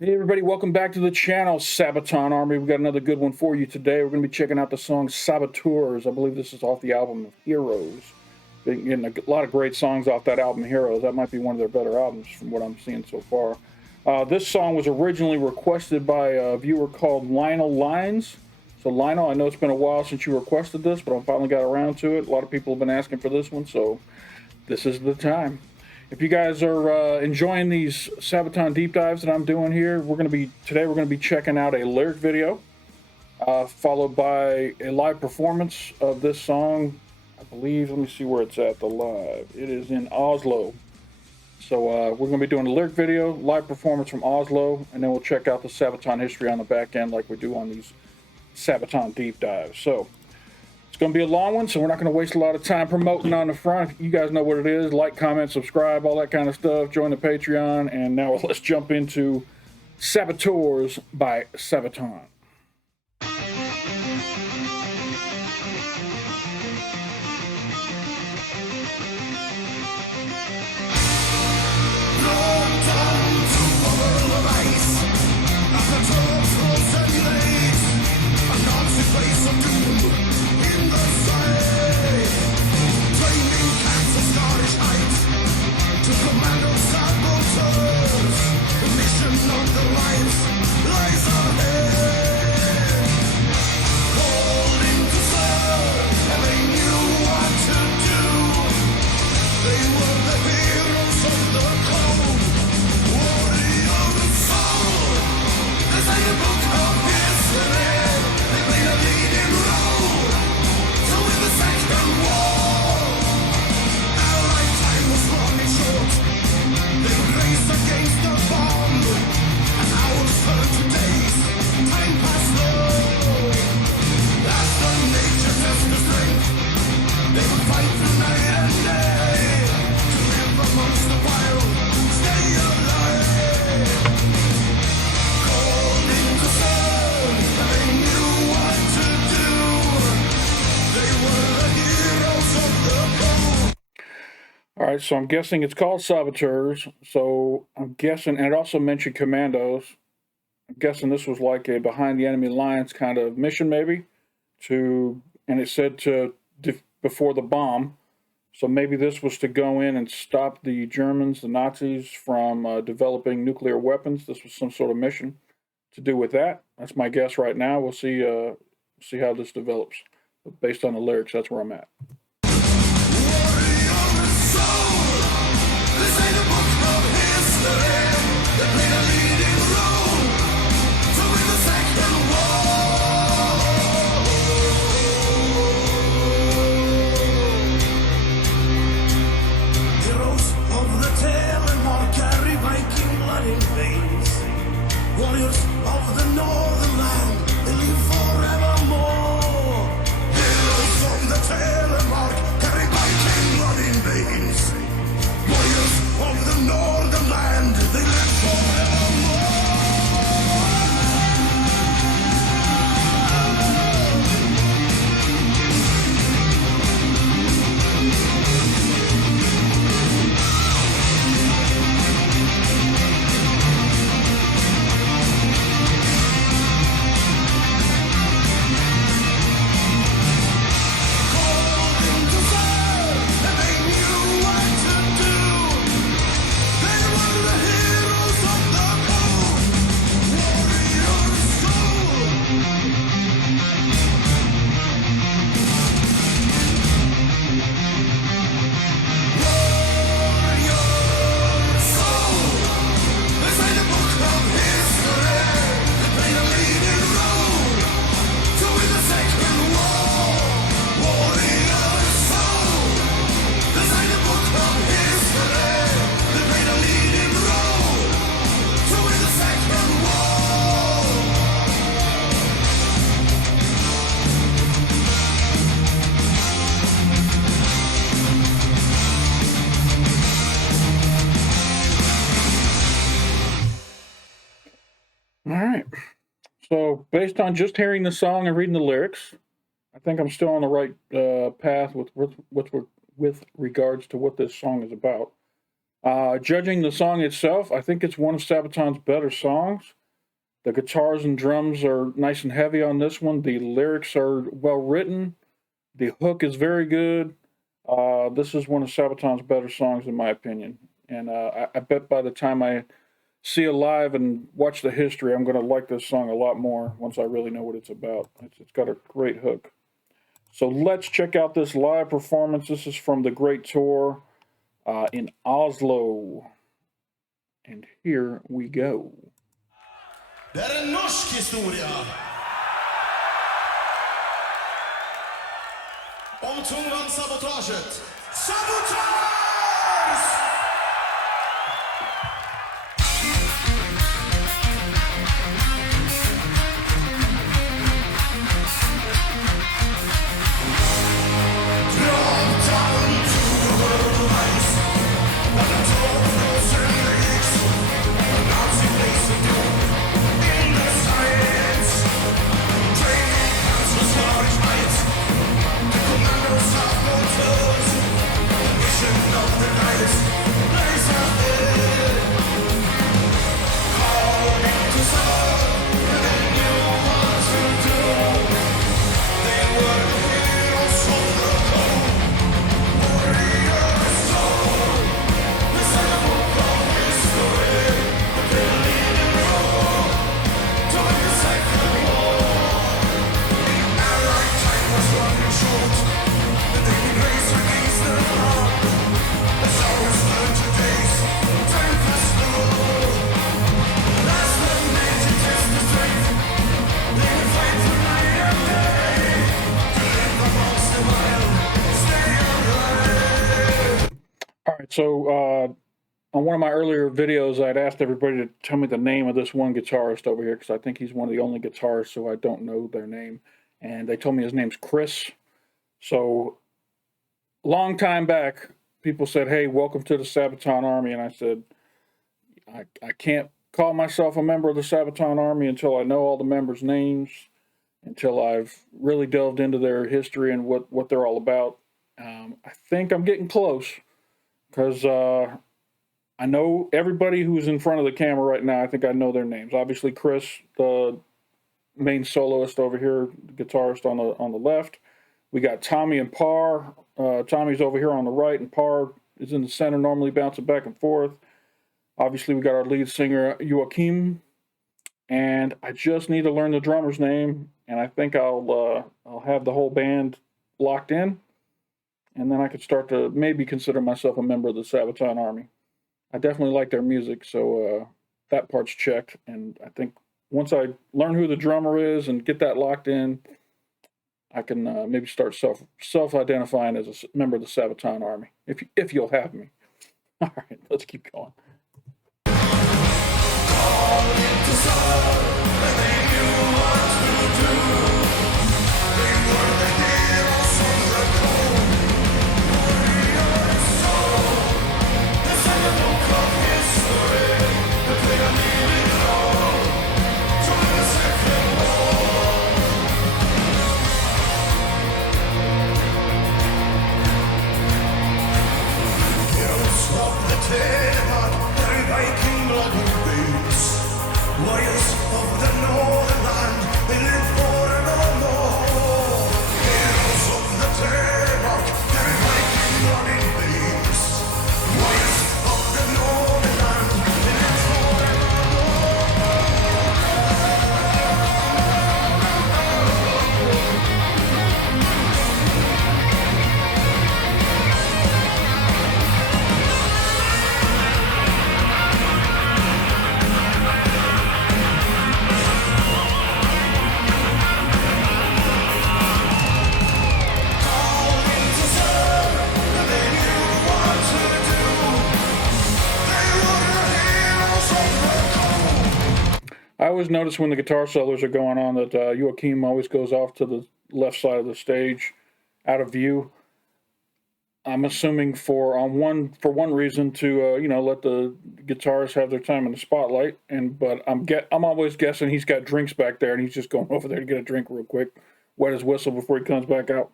Hey everybody, welcome back to the channel, Sabaton Army. We've got another good one for you today. We're going to be checking out the song Saboteurs. I believe this is off the album of Heroes. Been getting a lot of great songs off that album, Heroes. That might be one of their better albums from what I'm seeing so far. This song was originally requested by a viewer called Lionel Lines. So Lionel, I know it's been a while since you requested this, but I finally got around to it. A lot of people have been asking for this one, so this is the time. If you guys are enjoying these Sabaton deep dives that I'm doing here, we're going to be checking out a lyric video, followed by a live performance of this song. I believe, let me see where it's at, the live. It is in Oslo. So we're going to be doing a lyric video, live performance from Oslo, and then we'll check out the Sabaton history on the back end like we do on these Sabaton deep dives. So it's going to be a long one, so we're not going to waste a lot of time promoting on the front. You guys know what it is. Like, comment, subscribe, all that kind of stuff. Join the Patreon. And now let's jump into Saboteurs by Sabaton. Saboteurs, the mission of the lives lies ahead. Called into serve, and they knew what to do. They were the heroes of the code, warrior of soul. As in a book of history, they played a leading role. So in the Second War, our lifetime was running short. They raced against the bomb, and hours turned to days. Time passed slow. As the nature test the strength, they would fight through night and day to live amongst the wild, stay alive. Called into serve, and they knew what to do. They were the heroes of the code. All right, so I'm guessing it's called Saboteurs. So I'm guessing, and it also mentioned commandos. I'm guessing this was like a behind the enemy lines kind of mission, maybe. And it said before the bomb. So maybe this was to go in and stop the Germans, the Nazis, from developing nuclear weapons. This was some sort of mission to do with that. That's my guess right now. We'll see how this develops. But based on the lyrics, that's where I'm at. Warriors of the northern land, they live forevermore. Heroes of the telemark, carry Viking blood in veins. Warriors of the northern land, they live forevermore. All right. So based on just hearing the song and reading the lyrics, I think I'm still on the right path with regards to what this song is about. Judging the song itself, I think it's one of Sabaton's better songs. The guitars and drums are nice and heavy on this one. The lyrics are well written. The hook is very good. This is one of Sabaton's better songs, in my opinion. And I bet by the time I see it live and watch the history, I'm going to like this song a lot more once I really know what it's about. It's got a great hook. So let's check out this live performance. This is from the Great Tour in Oslo. And here we go. Det är norsk historia. Om tungvannssabotaget. Saboteurs! So on one of my earlier videos, I'd asked everybody to tell me the name of this one guitarist over here because I think he's one of the only guitarists, so I don't know their name. And they told me his name's Chris. So long time back, people said, hey, welcome to the Sabaton Army. And I said, I can't call myself a member of the Sabaton Army until I know all the members' names, until I've really delved into their history and what they're all about. I think I'm getting close. Because I know everybody who's in front of the camera right now. I think I know their names. Obviously, Chris, the main soloist over here, the guitarist on the left. We got Tommy and Parr. Tommy's over here on the right, and Parr is in the center, normally bouncing back and forth. Obviously, we got our lead singer, Joachim. And I just need to learn the drummer's name, and I think I'll have the whole band locked in. And then I could start to maybe consider myself a member of the Sabaton Army. I definitely like their music, so that part's checked. And I think once I learn who the drummer is and get that locked in, I can maybe start self-identifying as a member of the Sabaton Army, if you'll have me. All right, let's keep going. Warriors of the Northern Land, they live forevermore. Heroes of the Denmark, they're Viking running beasts. Warriors of the Northern Land, they live I always notice when the guitar solos are going on that Joachim always goes off to the left side of the stage, out of view. I'm assuming for one reason to let the guitarists have their time in the spotlight. But I'm always guessing he's got drinks back there and he's just going over there to get a drink real quick, wet his whistle before he comes back out.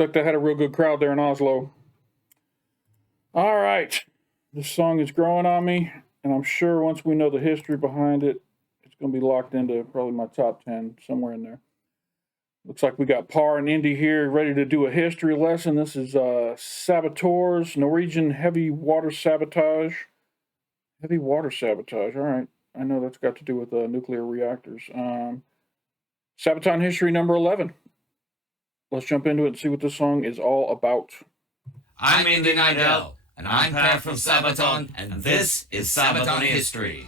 Looked like they had a real good crowd there in Oslo. All right. This song is growing on me, and I'm sure once we know the history behind it, it's going to be locked into probably my top 10, somewhere in there. Looks like we got Par and Indy here ready to do a history lesson. This is Saboteurs, Norwegian heavy water sabotage. Heavy water sabotage, all right. I know that's got to do with nuclear reactors. Sabaton History number 11. Let's jump into it and see what this song is all about. I'm Indy Nidell, and I'm Per from Sabaton, and this is Sabaton History.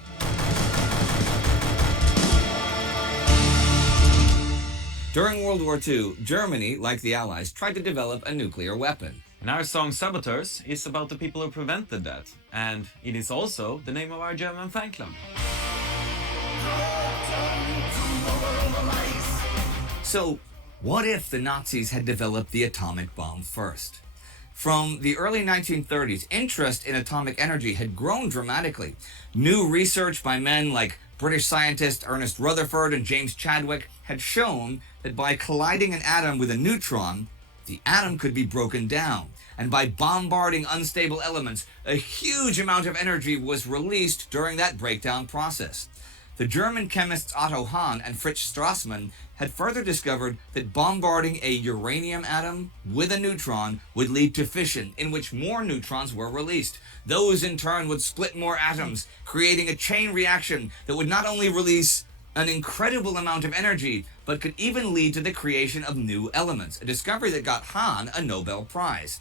During World War II, Germany, like the Allies, tried to develop a nuclear weapon. And our song Saboteurs is about the people who prevented that. And it is also the name of our German fan club. So, what if the Nazis had developed the atomic bomb first? From the early 1930s, interest in atomic energy had grown dramatically. New research by men like British scientists Ernest Rutherford and James Chadwick had shown that by colliding an atom with a neutron, the atom could be broken down. And by bombarding unstable elements, a huge amount of energy was released during that breakdown process. The German chemists Otto Hahn and Fritz Strassmann had further discovered that bombarding a uranium atom with a neutron would lead to fission, in which more neutrons were released. Those in turn would split more atoms, creating a chain reaction that would not only release an incredible amount of energy, but could even lead to the creation of new elements, a discovery that got Hahn a Nobel Prize.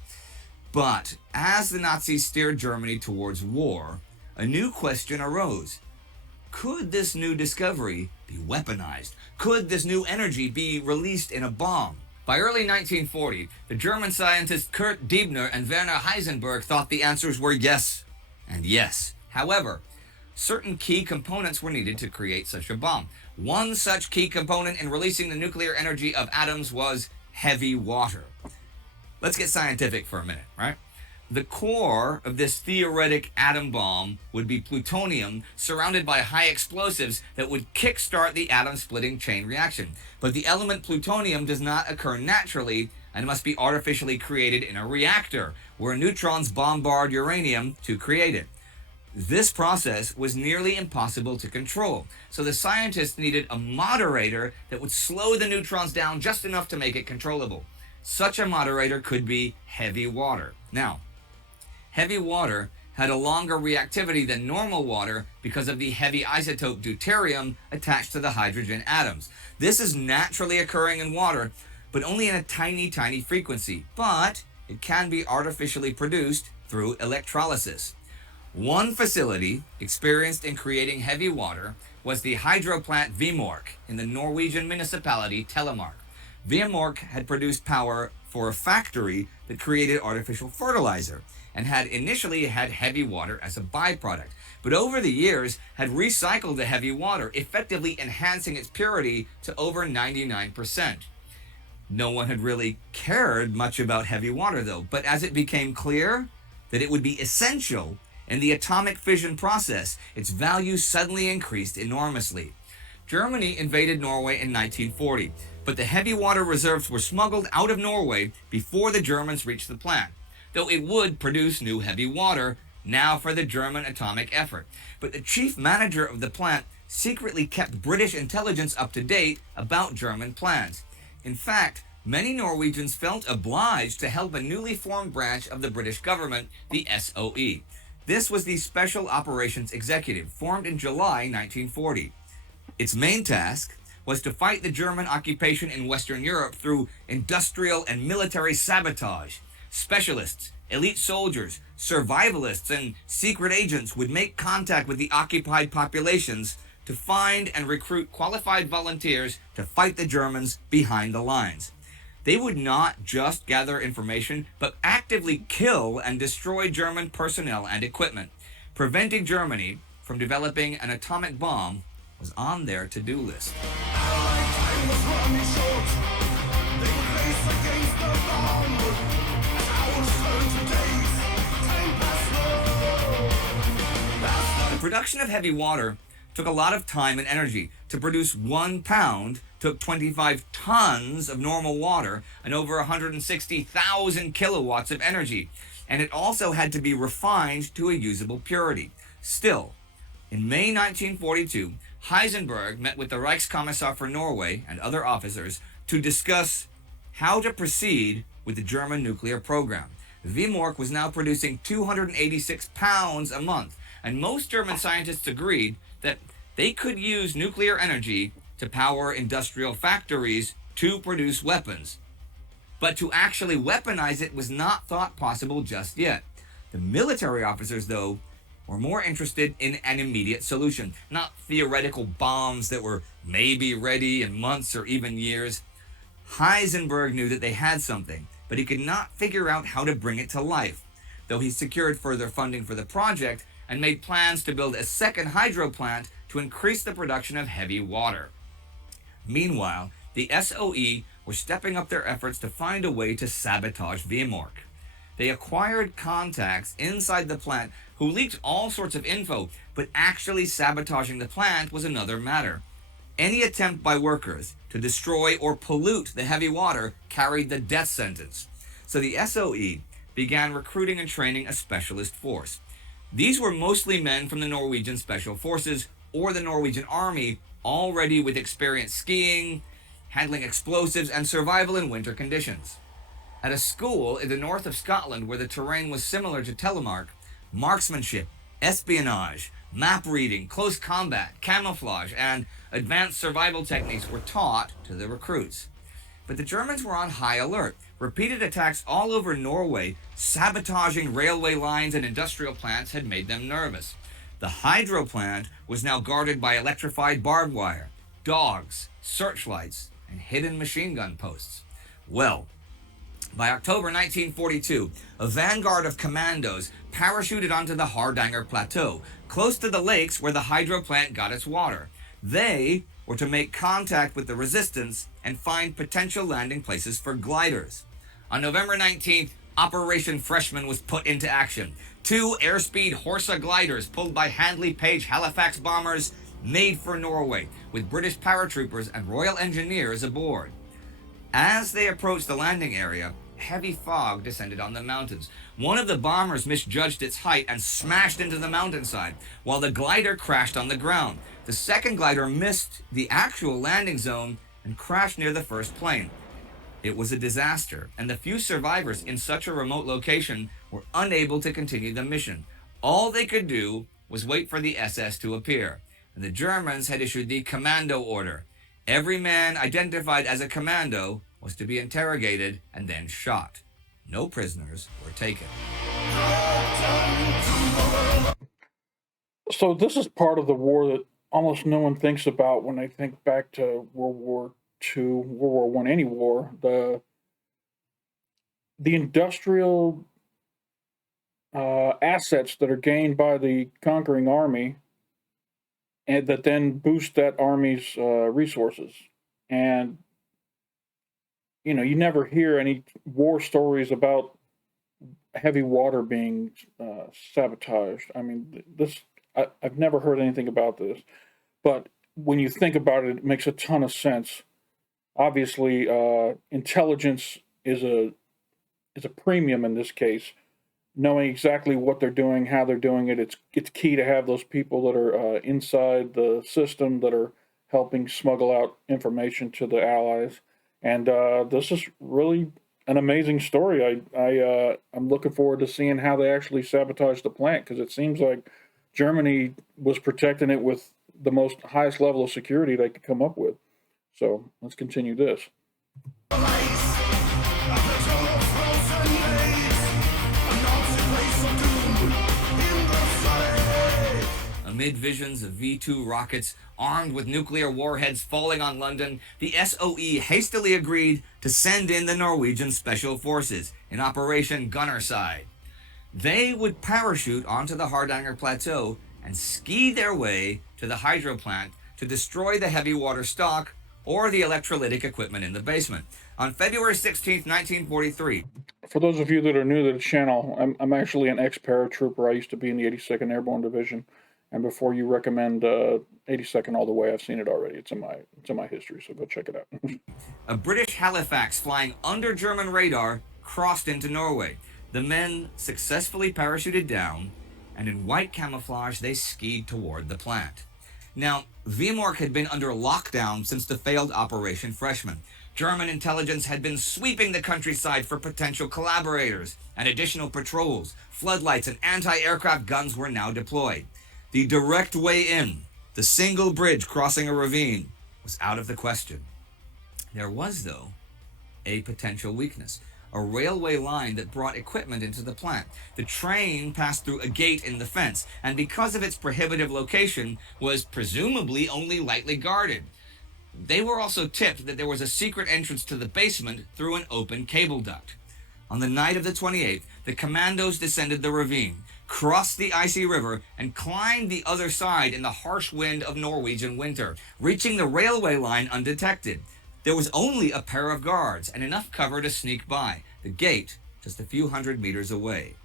But as the Nazis steered Germany towards war, a new question arose. Could this new discovery be weaponized? Could this new energy be released in a bomb? By early 1940, the German scientists Kurt Diebner and Werner Heisenberg thought the answers were yes and yes. However, certain key components were needed to create such a bomb. One such key component in releasing the nuclear energy of atoms was heavy water. Let's get scientific for a minute, right? The core of this theoretic atom bomb would be plutonium surrounded by high explosives that would kickstart the atom-splitting chain reaction. But the element plutonium does not occur naturally and must be artificially created in a reactor, where neutrons bombard uranium to create it. This process was nearly impossible to control, so the scientists needed a moderator that would slow the neutrons down just enough to make it controllable. Such a moderator could be heavy water. Now, heavy water had a longer reactivity than normal water because of the heavy isotope deuterium attached to the hydrogen atoms. This is naturally occurring in water, but only in a tiny, tiny frequency. But it can be artificially produced through electrolysis. One facility experienced in creating heavy water was the hydro plant Vemork in the Norwegian municipality Telemark. Vemork had produced power for a factory that created artificial fertilizer and had initially had heavy water as a byproduct, but over the years had recycled the heavy water, effectively enhancing its purity to over 99%. No one had really cared much about heavy water though, but as it became clear that it would be essential in the atomic fission process, its value suddenly increased enormously. Germany invaded Norway in 1940, but the heavy water reserves were smuggled out of Norway before the Germans reached the plant, though it would produce new heavy water now for the German atomic effort. But the chief manager of the plant secretly kept British intelligence up to date about German plans. In fact, many Norwegians felt obliged to help a newly formed branch of the British government, the SOE. This was the Special Operations Executive, formed in July 1940. Its main task was to fight the German occupation in Western Europe through industrial and military sabotage. Specialists, elite soldiers, survivalists, and secret agents would make contact with the occupied populations to find and recruit qualified volunteers to fight the Germans behind the lines. They would not just gather information, but actively kill and destroy German personnel and equipment. Preventing Germany from developing an atomic bomb was on their to-do list. The production of heavy water took a lot of time and energy. To produce 1 pound took 25 tons of normal water and over 160,000 kilowatts of energy, and it also had to be refined to a usable purity. Still, in May 1942, Heisenberg met with the Reichskommissar for Norway and other officers to discuss how to proceed with the German nuclear program. Vemork was now producing 286 pounds a month, and most German scientists agreed that they could use nuclear energy to power industrial factories to produce weapons. But to actually weaponize it was not thought possible just yet. The military officers, though, were more interested in an immediate solution, not theoretical bombs that were maybe ready in months or even years. Heisenberg knew that they had something, but he could not figure out how to bring it to life, though he secured further funding for the project and made plans to build a second hydro plant to increase the production of heavy water. Meanwhile, the SOE were stepping up their efforts to find a way to sabotage Vemork. They acquired contacts inside the plant who leaked all sorts of info, but actually sabotaging the plant was another matter. Any attempt by workers to destroy or pollute the heavy water carried the death sentence. So the SOE began recruiting and training a specialist force. These were mostly men from the Norwegian Special Forces or the Norwegian Army, already with experience skiing, handling explosives, and survival in winter conditions. At a school in the north of Scotland where the terrain was similar to Telemark, marksmanship, espionage, map reading, close combat, camouflage, and advanced survival techniques were taught to the recruits. But the Germans were on high alert. Repeated attacks all over Norway, sabotaging railway lines and industrial plants had made them nervous. The hydro plant was now guarded by electrified barbed wire, dogs, searchlights, and hidden machine gun posts. Well, by October 1942, a vanguard of commandos parachuted onto the Hardanger Plateau, close to the lakes where the hydro plant got its water. They were to make contact with the resistance and find potential landing places for gliders. On November 19th, Operation Freshman was put into action. 2 airspeed Horsa gliders pulled by Handley Page Halifax bombers made for Norway, with British paratroopers and Royal Engineers aboard. As they approached the landing area, heavy fog descended on the mountains. One of the bombers misjudged its height and smashed into the mountainside, while the glider crashed on the ground. The second glider missed the actual landing zone and crashed near the first plane. It was a disaster, and the few survivors in such a remote location were unable to continue the mission. All they could do was wait for the SS to appear, and the Germans had issued the commando order. Every man identified as a commando was to be interrogated and then shot. No prisoners were taken. So this is part of the war that almost no one thinks about when they think back to World War II, World War One, any war. The industrial assets that are gained by the conquering army, and that then boost that army's resources. And you know, you never hear any war stories about heavy water being sabotaged. I mean, I've never heard anything about this, but when you think about it, it makes a ton of sense. Obviously, intelligence is a premium in this case. Knowing exactly what they're doing, how they're doing it, it's key to have those people that are inside the system that are helping smuggle out information to the Allies. And this is really an amazing story. I'm looking forward to seeing how they actually sabotage the plant, because it seems like Germany was protecting it with the highest level of security they could come up with. So let's continue this. Amid visions of V-2 rockets armed with nuclear warheads falling on London, the SOE hastily agreed to send in the Norwegian Special Forces in Operation Gunnerside. They would parachute onto the Hardanger Plateau and ski their way to the hydro plant to destroy the heavy water stock or the electrolytic equipment in the basement. On February 16, 1943... For those of you that are new to the channel, I'm actually an ex-paratrooper. I used to be in the 82nd Airborne Division. And before you recommend 82nd All the Way, I've seen it already. It's in my history, so go check it out. A British Halifax flying under German radar crossed into Norway. The men successfully parachuted down, and in white camouflage, they skied toward the plant. Now, Vemork had been under lockdown since the failed Operation Freshman. German intelligence had been sweeping the countryside for potential collaborators, and additional patrols, floodlights, and anti-aircraft guns were now deployed. The direct way in, the single bridge crossing a ravine, was out of the question. There was, though, a potential weakness. A railway line that brought equipment into the plant. The train passed through a gate in the fence, and because of its prohibitive location, was presumably only lightly guarded. They were also tipped that there was a secret entrance to the basement through an open cable duct. On the night of the 28th, the commandos descended the ravine, crossed the icy river, and climbed the other side in the harsh wind of Norwegian winter, reaching the railway line undetected. There was only a pair of guards and enough cover to sneak by, the gate just a few hundred meters away.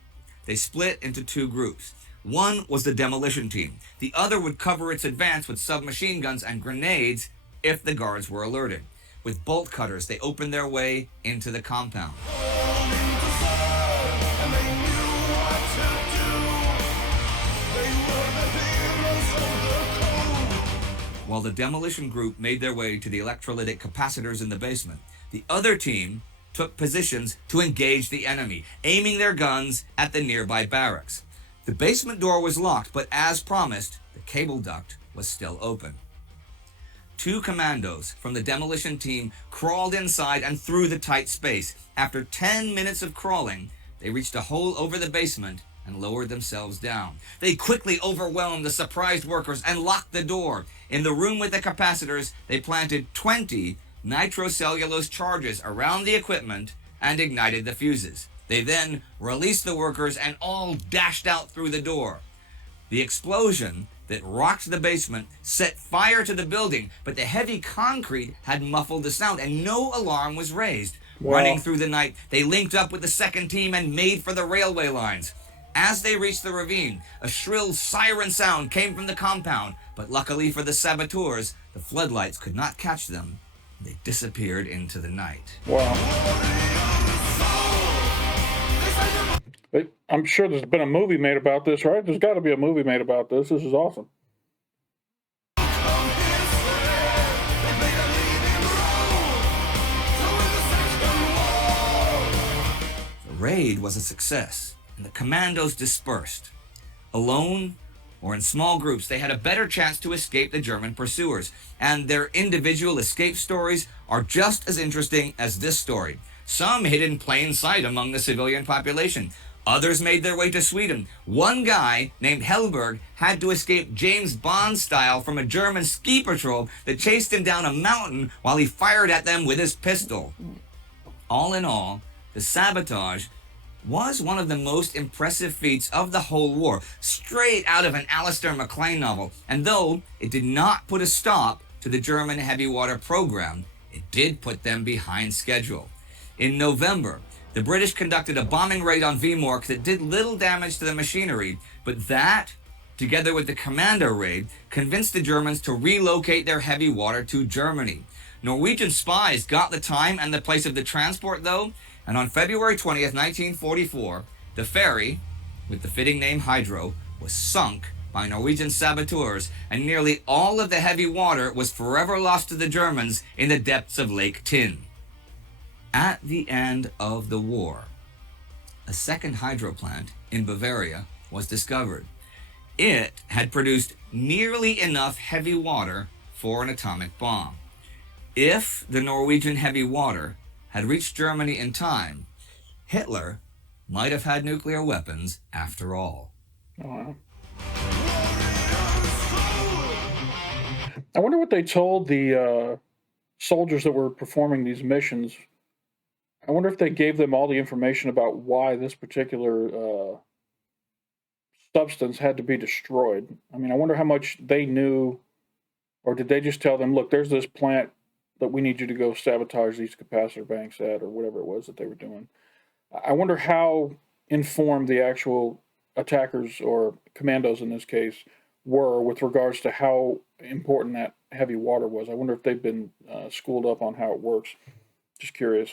They split into two groups. One was the demolition team. The other would cover its advance with submachine guns and grenades if the guards were alerted. With bolt cutters, they opened their way into the compound. While the demolition group made their way to the electrolytic capacitors in the basement, the other team took positions to engage the enemy, aiming their guns at the nearby barracks. The basement door was locked, but as promised, the cable duct was still open. Two commandos from the demolition team crawled inside and through the tight space. After 10 minutes of crawling, they reached a hole over the basement and lowered themselves down. They quickly overwhelmed the surprised workers and locked the door. In the room with the capacitors, they planted 20 nitrocellulose charges around the equipment and ignited the fuses. They then released the workers and all dashed out through the door. The explosion that rocked the basement set fire to the building, but the heavy concrete had muffled the sound and no alarm was raised. Wow. Running through the night, they linked up with the second team and made for the railway lines. As they reached the ravine, a shrill siren sound came from the compound, but luckily for the saboteurs, the floodlights could not catch them. They disappeared into the night. Wow. I'm sure there's been a movie made about this, right? There's got to be a movie made about this. This is awesome. The raid was a success, and the commandos dispersed. Alone or in small groups, they had a better chance to escape the German pursuers, and their individual escape stories are just as interesting as this story. Some hid in plain sight among the civilian population. Others made their way to Sweden. One guy named Hellberg had to escape James Bond style from a German ski patrol that chased him down a mountain while he fired at them with his pistol. All in all, the sabotage was one of the most impressive feats of the whole war, straight out of an Alistair MacLean novel. And though it did not put a stop to the German heavy water program, it did put them behind schedule. In November, the British conducted a bombing raid on Vemork that did little damage to the machinery, but that, together with the commando raid, convinced the Germans to relocate their heavy water to Germany. Norwegian spies got the time and the place of the transport, though, and on February 20th, 1944, the ferry, with the fitting name Hydro, was sunk by Norwegian saboteurs, and nearly all of the heavy water was forever lost to the Germans in the depths of Lake Tinn. At the end of the war, a second hydro plant in Bavaria was discovered. It had produced nearly enough heavy water for an atomic bomb. If the Norwegian heavy water had reached Germany in time, Hitler might have had nuclear weapons after all. Wow. I wonder what they told the soldiers that were performing these missions. I wonder if they gave them all the information about why this particular substance had to be destroyed. I mean, I wonder how much they knew, or did they just tell them, look, there's this plant that we need you to go sabotage these capacitor banks at, or whatever it was that they were doing. I wonder how informed the actual attackers, or commandos in this case, were with regards to how important that heavy water was. I wonder if they've been schooled up on how it works. Just curious.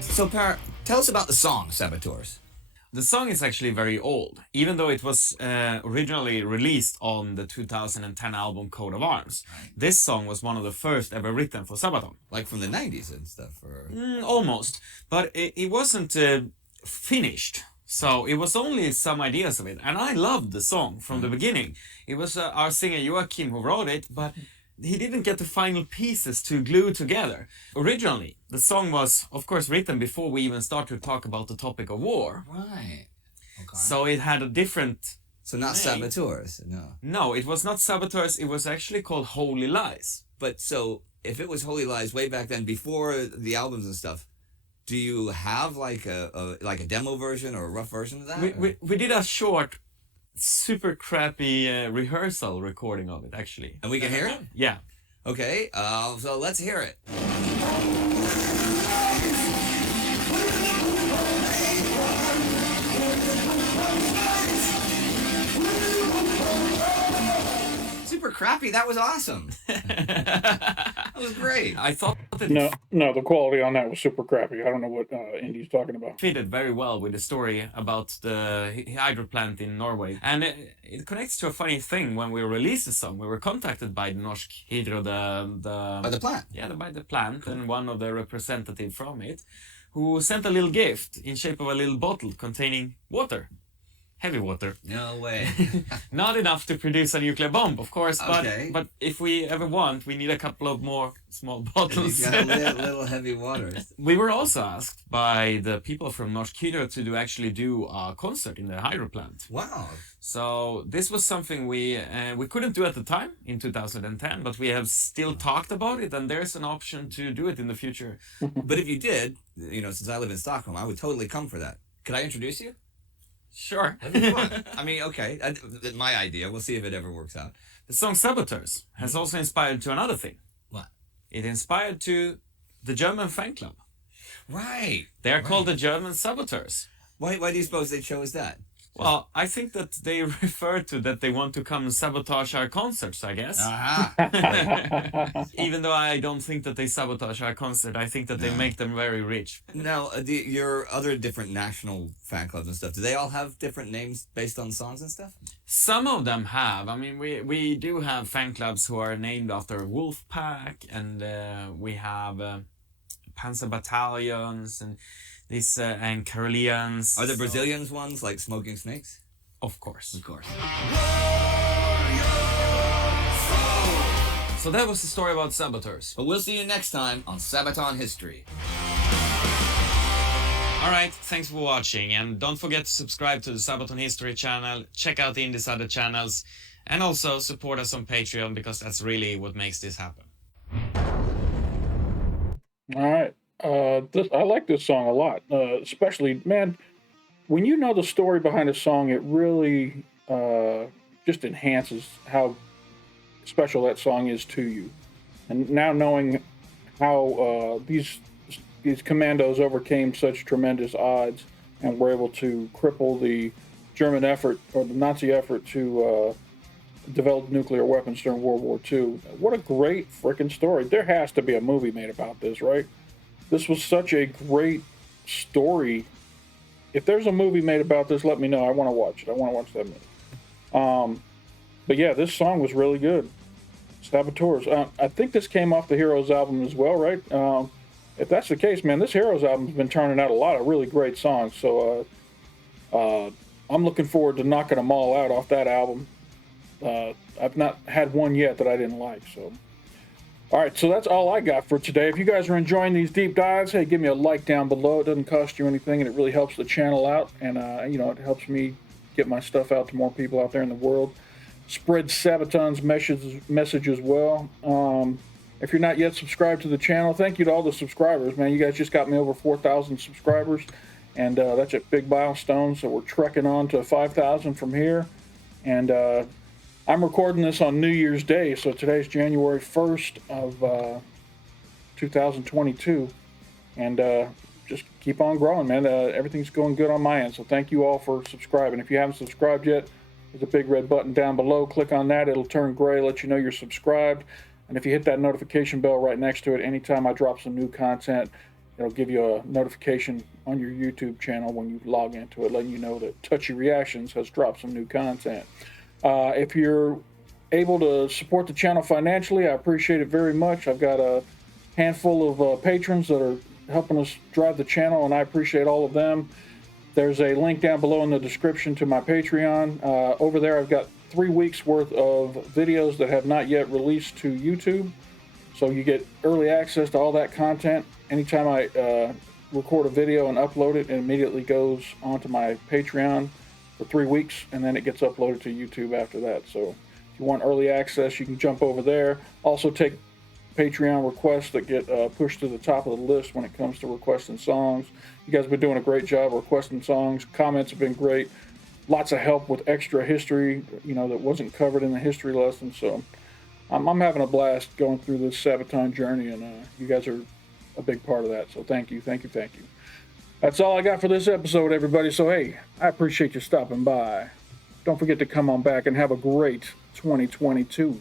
So, Per, tell us about the song Saboteurs. The song is actually very old, even though it was originally released on the 2010 album Coat of Arms. This song was one of the first ever written for Sabaton. Like from the 90s and stuff? Or... Almost, but it wasn't finished. So it was only some ideas of it. And I loved the song from the beginning. It was our singer Joachim who wrote it, but he didn't get the final pieces to glue together. Originally, the song was, of course, written before we even started to talk about the topic of war. Right. Okay. So it had a different... So not name. Saboteurs, no. No, it was not Saboteurs. It was actually called Holy Lies. But so, if it was Holy Lies way back then, before the albums and stuff, do you have like a demo version or a rough version of that? We did a short, super crappy rehearsal recording of it, actually. And we can hear it? Yeah. Okay, so let's hear it. Super crappy, that was awesome. That was great. I thought that No, the quality on that was super crappy. I don't know what Indy's talking about. fitted very well with the story about the hydro plant in Norway. And it connects to a funny thing. When we released the song, we were contacted by the Norsk Hydro, By the plant. Yeah, by the plant, and one of the representatives from it, who sent a little gift in shape of a little bottle containing water. Heavy water. No way. Not enough to produce a nuclear bomb, of course, Okay. but if we ever want, we need a couple of more small bottles. You got a little heavy water. We were also asked by the people from Norsk Hydro to actually do a concert in the hydro plant. Wow. So this was something we couldn't do at the time in 2010, but we have still talked about it, and there's an option to do it in the future. But if you did, since I live in Stockholm, I would totally come for that. Could I introduce you? Sure. That'd be fun. I mean, okay. My idea. We'll see if it ever works out. The song Saboteurs has also inspired to another thing. What? It inspired to the German fan club. Right. They are called the German Saboteurs. Why do you suppose they chose that? Well, I think that they refer to that they want to come and sabotage our concerts, I guess. Aha. Even though I don't think that they sabotage our concert, I think that they make them very rich. Now, your other different national fan clubs and stuff, do they all have different names based on songs and stuff? Some of them have. I mean, we do have fan clubs who are named after Wolfpack, and we have Panzer Battalions and these and Karelians. Are the Brazilians ones like Smoking Snakes? Of course. Of course. So that was the story about Saboteurs. But we'll see you next time on Sabaton History. Alright, thanks for watching, and don't forget to subscribe to the Sabaton History channel, check out the Indies other channels, and also support us on Patreon, because that's really what makes this happen. All right. I like this song a lot, especially, man, when you know the story behind a song, it really just enhances how special that song is to you. And now knowing how these commandos overcame such tremendous odds and were able to cripple the German effort, or the Nazi effort, to develop nuclear weapons during World War II. What a great freaking story. There has to be a movie made about this, right? This was such a great story. If there's a movie made about this, let me know. I want to watch it. I want to watch that movie. But yeah, this song was really good. Saboteurs. I think this came off the Heroes album as well, right? If that's the case, man, this Heroes album's been turning out a lot of really great songs. So I'm looking forward to knocking them all out off that album. I've not had one yet that I didn't like, so... All right, so that's all I got for today. If you guys are enjoying these deep dives, hey, give me a like down below. It doesn't cost you anything, and it really helps the channel out. And, it helps me get my stuff out to more people out there in the world. Spread Sabaton's message as well. If you're not yet subscribed to the channel, thank you to all the subscribers, man. You guys just got me over 4,000 subscribers, and that's a big milestone. So we're trekking on to 5,000 from here. And I'm recording this on New Year's Day, so today's January 1st of 2022, and just keep on growing, man. Everything's going good on my end, so thank you all for subscribing. If you haven't subscribed yet, There's a big red button down below. Click on that. It'll turn gray, let you know you're subscribed. And if you hit that notification bell right next to it, anytime I drop some new content, it'll give you a notification on your YouTube channel when you log into it, letting you know that Touchy Reactions has dropped some new content. If you're able to support the channel financially, I appreciate it very much. I've got a handful of patrons that are helping us drive the channel, and I appreciate all of them. There's a link down below in the description to my Patreon. Over there, I've got 3 weeks worth of videos that have not yet released to YouTube. So you get early access to all that content. Anytime I record a video and upload it, it immediately goes onto my Patreon for 3 weeks, and then it gets uploaded to YouTube after that. So if you want early access, you can jump over there. Also take Patreon requests that get pushed to the top of the list when it comes to requesting songs. You guys have been doing a great job requesting songs. Comments have been great. Lots of help with extra history, that wasn't covered in the history lesson. So I'm having a blast going through this Sabaton journey, and you guys are a big part of that. So thank you, thank you, thank you. That's all I got for this episode, everybody. So hey, I appreciate you stopping by. Don't forget to come on back and have a great 2022.